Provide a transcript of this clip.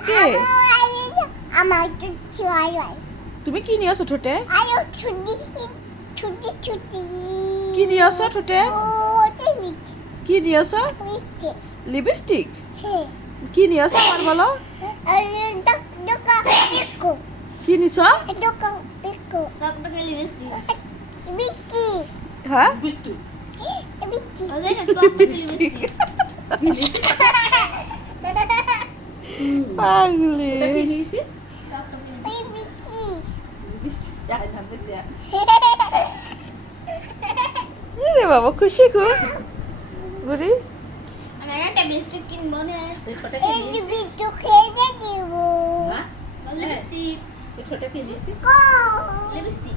কে আমার তো ছয় হয় তুমি কি নিয়েছো ঠোঁটে আয়ো ছুটি ছুটি ছুটি কি নিয়েছো ঠোঁটে ওটা মিঠে কি নিয়েছো মিঠে লিপস্টিক হ্যাঁ কি নিয়েছো আমার বলো আরে দোকা পিকো কি নিছো দোকা পিকো সবটাকে লিপস্টিক মিঠে হ্যাঁ মিঠে ওদের টপ লিপস্টিক পাগলি মিঠে রে বাবা খুশি খুব বুড়ি আমি একটা লিপস্টিক কিনবো না এই বিটু খেয়ে দেবো লিপস্টিক কো লিপস্টিক